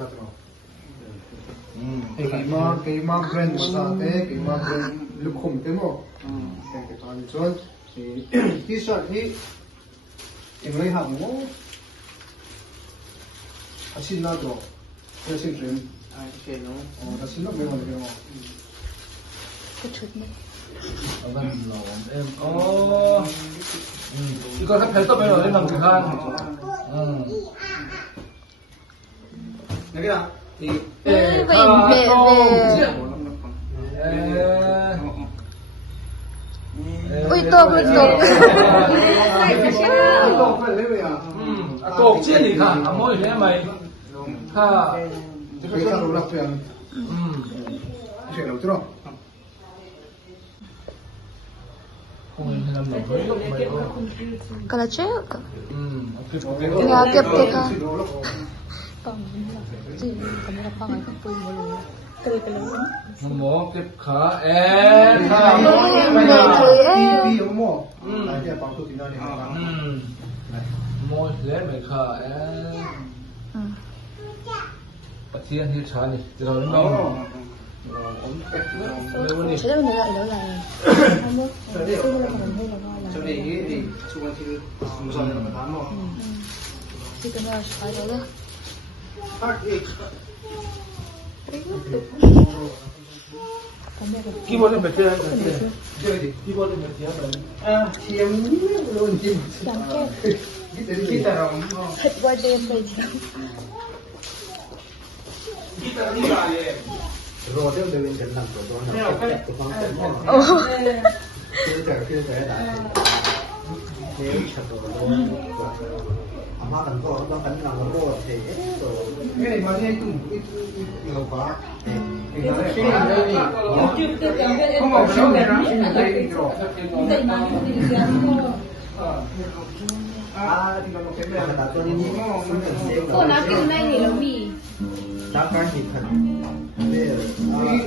là rồi cái mà brand mà sao thế cái mà brand lúc không thế mà cái toàn chọn thì t-shirt thì em lấy hàng ngô xin nó rồi cái xin chuyện cái nó xin nó mấy lần rồi cái chút này vâng em 이거 다 벨떡배로 내면 그간 여기다 이 ui to ui to 꼭 찌니까 아무리 내 마이 카 cái sao đồ lặt tiền chuyện đầu chưa kalau cewek ya kep teka pang gì kamu apa nggak kepui mulu kali kali 뭐 캡카 đi ông mua lại cái bảo tôi thì nó đi 뭐 이제 메카 thiên thì trái này rồi nó Saya dah mendengar itu lah. Kamu, saya dah pernah dengar. cho nên cái thì xung quanh thì musuh yang pertama Kita nak sekali lah. keyboard 몇 개야? keyboard 몇 개야? chiếm luôn chiếm Kita buat dia saja. rồi theo từ bên Trần Lâm của tôi là cái phong cảnh chưa thể lại nếu thật rồi mà thành có nó cảnh nào rồi thì cái này mà nghe cũng ít nhiều quá thì nó lại không có số này nó đây rồi thì nó sẽ là đặt cho nên cô nói kiểu này thì nó bị đã cái gì thật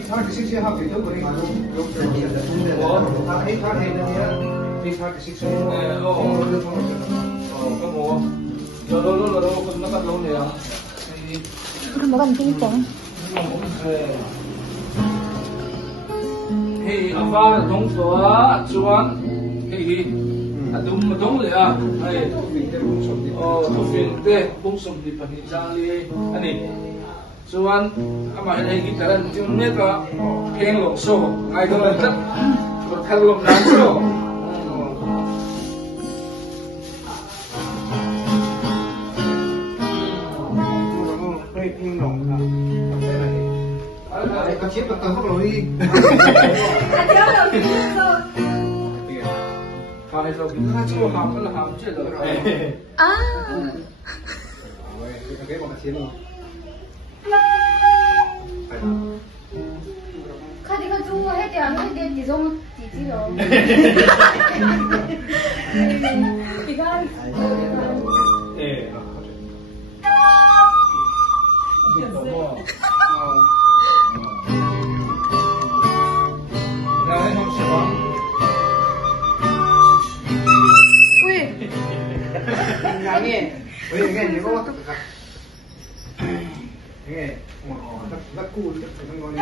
他只是些好给都不能用这里的东西他黑他黑的呢黑他只是说có một rồi đâu nó cắt lâu nè Kamu kan pincang. thì ông ba thông số chuan thì đúng đúng rồi à hay thu phiền thế cũng sống đi phần hình trang đi anh này chuan ama này cái cái chúng nét là khen lộc số ai đó là rất một khăn lộc đáng số có chiếc là tao rồi đi Kalau itu kita cuma hamil hamil je lah. cái bọn chiến rồi Khai đi con chú hết tiền hết tiền chỉ dùng chỉ rồi. Thì con. Ui, nghe những có tất cả nghe rất cool rất ngon